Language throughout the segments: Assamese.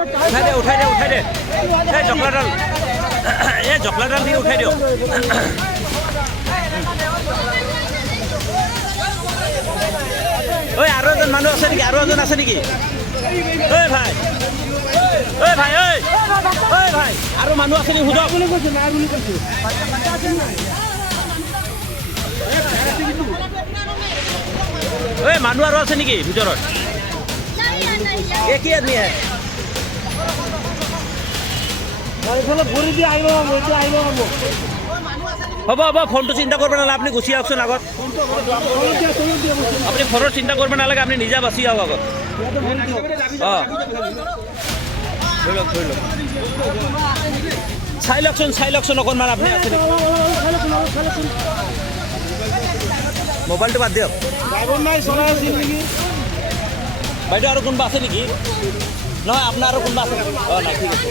উঠাই দে এই জখলাডাল দি উঠাই দিয়ক। ঐ আৰু এজন মানুহ আছে নেকি? আৰু এজন আছে নেকি? ঐ ভাই আৰু মানুহ আছে নেকি সোধক। ঐ মানুহ আৰু আছে নেকি ভিতৰত? কি আদমি হে? হ'ব ফোনটো চিন্তা কৰিব নালাগে, আপুনি গুচি আহকচোন আগত। আপুনি ফোনৰ চিন্তা কৰিব নালাগে, আপুনি নিজে বাচি আহক আগত। অঁ ধৰি লওক চাই লওকচোন অকণমান আপুনি আছে নেকি? মোবাইলটো বাদ দিয়ক। বাইদেউ আৰু কোনোবা আছে নেকি? নহয় আপোনাৰ আৰু কোনোবা আছে নেকি? অঁ নাই, ঠিক আছে,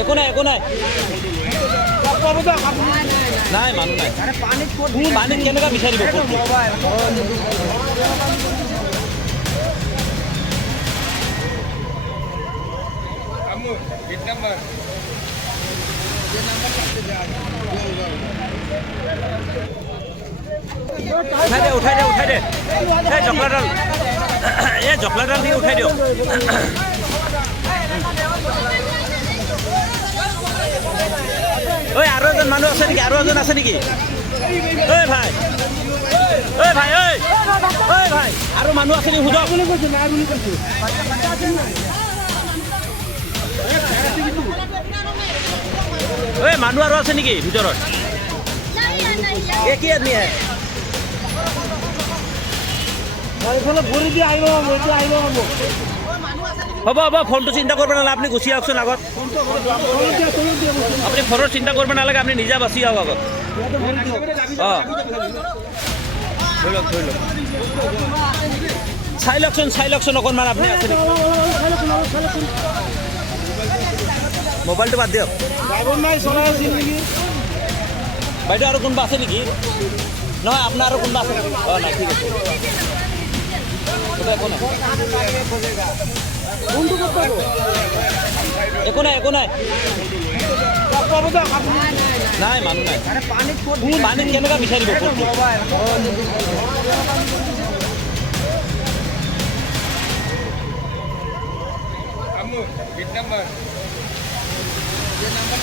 একো নাই নাই মানুহ নাই। পানীত কেনেকুৱা বিচাৰিব? উঠাই দে এই জখলাডাল দি উঠাই দিয়ক। ঐ আৰু এজন মানুহ আছে নেকি? আৰু এজন আছে নেকি? ঐ ভাই আৰু মানুহ আছে নেকি সোধক। ঐ মানুহ আৰু আছে নেকি ভিতৰত? কি আদমি হে? হ'ব ফোনটো চিন্তা কৰিব নালাগে, আপুনি গুচি আহকচোন আগত। আপুনি ফোনৰ চিন্তা কৰিব নালাগে, আপুনি নিজে বাচি আহক আগত। অঁ ধৰি লওক চাই লওকচোন অকণমান আপুনি আছে নেকি? মোবাইলটো বাদ দিয়ক। বাইদেউ আৰু কোনোবা আছে নেকি? নহয় আপোনাৰ আৰু কোনোবা আছে নেকি? অঁ নাই, ঠিক আছে, একো নাই নাই মানুহ নাই। পানীত কেনেকুৱা বিচাৰিব? ये नंबर